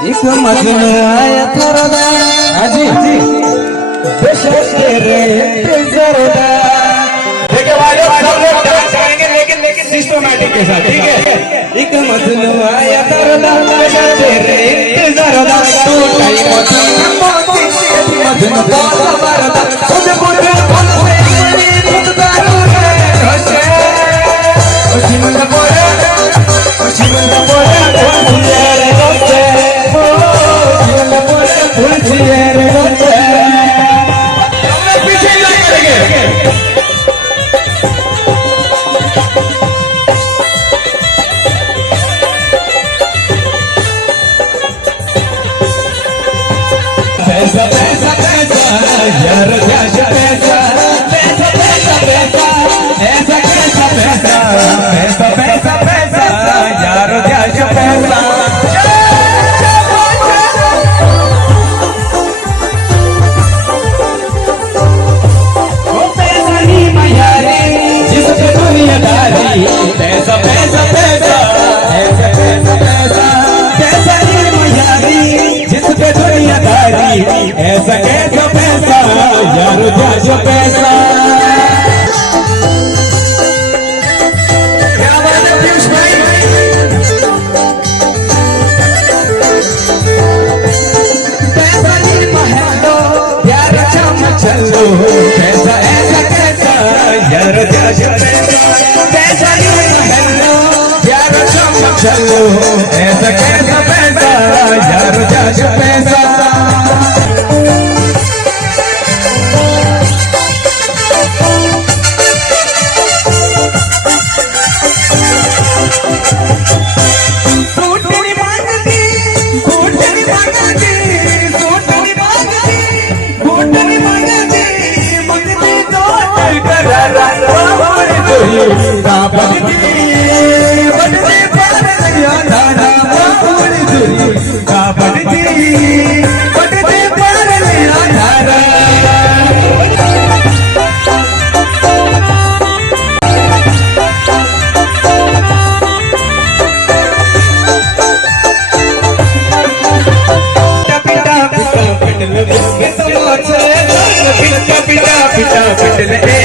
एक मजनू आया थरदा हाजी बेशक रे जरदा। देखिए भाई सब लोग डांस करेंगे लेकिन सिस्टमैटिक के साथ, ठीक है। एक मजनू आया थरदा बेशक रे जरदा तू टाइम मजनू बाला मरदा खुद बुझ फल से खुद दारू रे होशे खुशी मंद पोरे खुशी मंद पोरे खुशी रे होशे खुशी मंद पोरे खुशी रे होशे। हम लोग पीछे नहीं करेंगे। पैसा पैसा पैसा यार क्या पैसा पैसा पैसा पैसा ऐसा कैसा पैसा पैसा पैसा पैसा यार क्या पैसा। वो पैसा ही मयारी जिस पे दुनियादारी पैसा पैसा पैसा ऐसा पैसा पैसा पैसा ही मयारी जिस पे दुनियादारी ऐसा कैसा पैसा यार क्या पैसा। क्या बात है पीयूष भाई। पैसा ही महलो यार चम चलो पैसा ऐसा कैसा यार क्या पैसा। पैसा ही महलो यार चम चलो ऐसा कैसा पैसा यार क्या पैसा। सूटनी मांगती सूटनी मांगती सूटनी मांगती सूटनी मांगती मुझे तो करा बनती बनती पारलिया दादा बनती बनती पारलिया दादा। पिटा पिटा पिटले